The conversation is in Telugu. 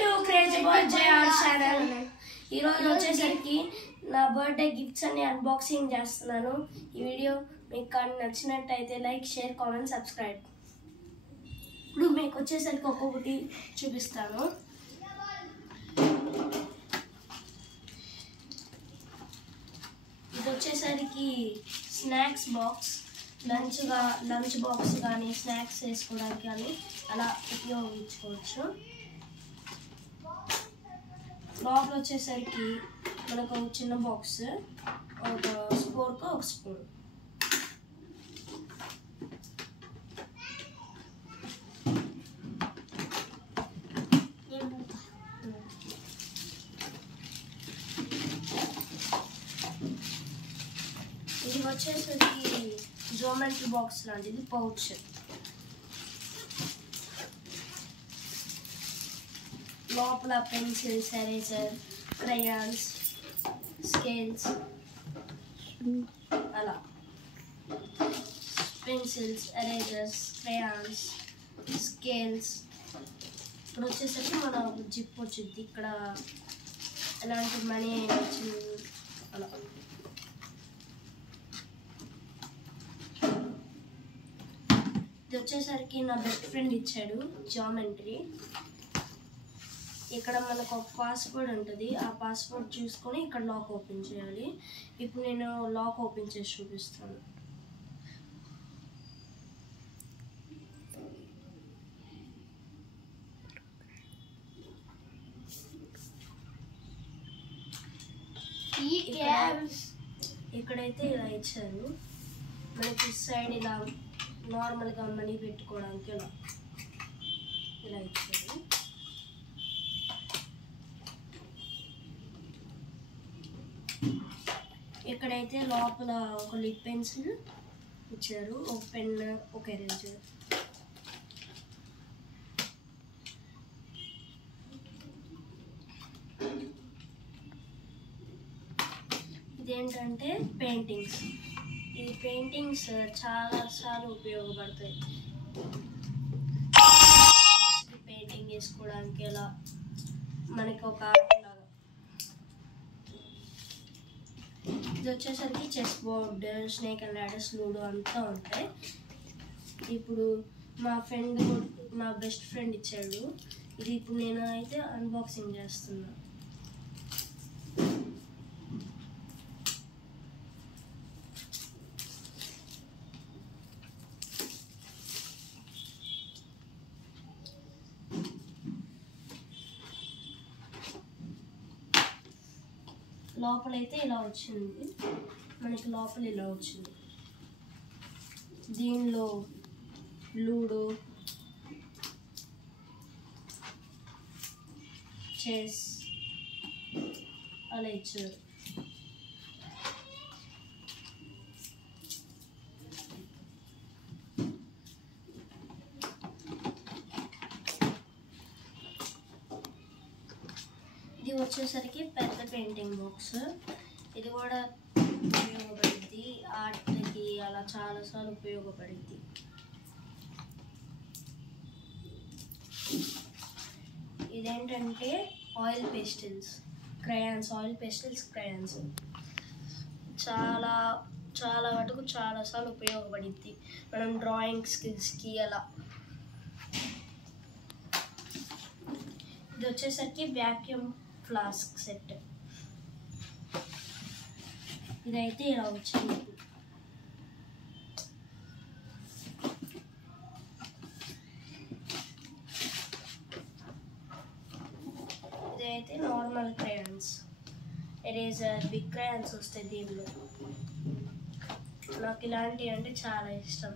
To crazy boy JR channel. ఈరోజు వచ్చేసరికి నా బర్త్డే గిఫ్ట్స్ అన్ని అన్బాక్సింగ్ చేస్తున్నాను. ఈ వీడియో మీకు కానీ నచ్చినట్టయితే లైక్, షేర్, కామెంట్, సబ్స్క్రైబ్. ఇప్పుడు మీకు వచ్చేసరికి ఒక్కొక్కటి చూపిస్తాను. ఇది వచ్చేసరికి స్నాక్స్ బాక్స్, లంచ్ బాక్స్ కానీ స్నాక్స్ వేసుకోవడానికి కానీ అలా ఉపయోగించుకోవచ్చు. లోపల వచ్చేసరికి మనకు ఒక చిన్న బాక్స్, ఒక స్పూన్కు ఒక స్పూన్. ఇది వచ్చేసరికి జోమెంట్రీ బాక్స్ లాంటిది, పౌచ్. లోపల పెన్సిల్స్, ఎరేజర్, క్రయాన్స్, స్కేల్స్, అలా పెన్సిల్స్, ఎరేజర్స్, క్రయాన్స్, స్కేల్స్. ఇప్పుడు వచ్చేసరికి మన జిప్ వచ్చింది, ఇక్కడ ఎలాంటి మనీ వచ్చింది అలా. ఇది వచ్చేసరికి నా బెస్ట్ ఫ్రెండ్ ఇచ్చాడు, జామెట్రీ. ఇక్కడ మనకు ఒక పాస్వర్డ్ ఉంటుంది, ఆ పాస్వర్డ్ చూసుకొని ఇక్కడ లాక్ ఓపెన్ చేయాలి. ఇప్పుడు నేను లాక్ ఓపెన్ చేసి చూపిస్తాను. ఇక్కడైతే ఇలా ఇచ్చారు, మనకి సైడ్ ఇలా నార్మల్గా మనీ పెట్టుకోవడానికి ఇలా ఇచ్చారు. ఇక్కడైతే లోపల ఒక లిడ్ పెన్సిల్ ఇచ్చారు, ఒక పెన్, ఒక ఎరేజర్. ఇదేంటంటే పెయింటింగ్స్. ఈ పెయింటింగ్స్ చాలాసార్లు ఉపయోగపడతాయి. పెయింటింగ్ వేసుకోవడానికి అలా మనకి ఒక ఆర్ట్ లాగా. ఇది వచ్చేసరికి chess board, snake and ladders, ludo అంతా ఉంటాయి. ఇప్పుడు మా బెస్ట్ ఫ్రెండ్ ఇచ్చాడు ఇది. ఇప్పుడు నేను అయితే అన్బాక్సింగ్ చేస్తున్నా. లోపలైతే ఇలా వచ్చింది, మనకి లోపల ఇలా వచ్చింది. దీనిలో లూడో, చెస్ అలా ఇచ్చారు. ఇది వచ్చేసరికి పెద్ద పెయింటింగ్ బాక్స్. ఇది కూడా ఉపయోగపడుద్ది, ఆర్ట్కి అలా చాలాసార్లు ఉపయోగపడుద్ది. ఇదేంటంటే ఆయిల్ పేస్టిల్స్, క్రయాన్స్, ఆయిల్ పేస్టిల్స్, క్రయాన్స్. చాలా మటుకు చాలాసార్లు ఉపయోగపడుద్ది మనం డ్రాయింగ్ స్కిల్స్కి అలా. ఇది వచ్చేసరికి వ్యాక్యూమ్ ఫ్లాస్క్ సెట్. ఇదైతే ఇలా వచ్చింది. ఇదైతే normal crayons, eraser, big crayons వస్తాయి దీనిలో. నాకు ఇలాంటివి అంటే చాలా ఇష్టం.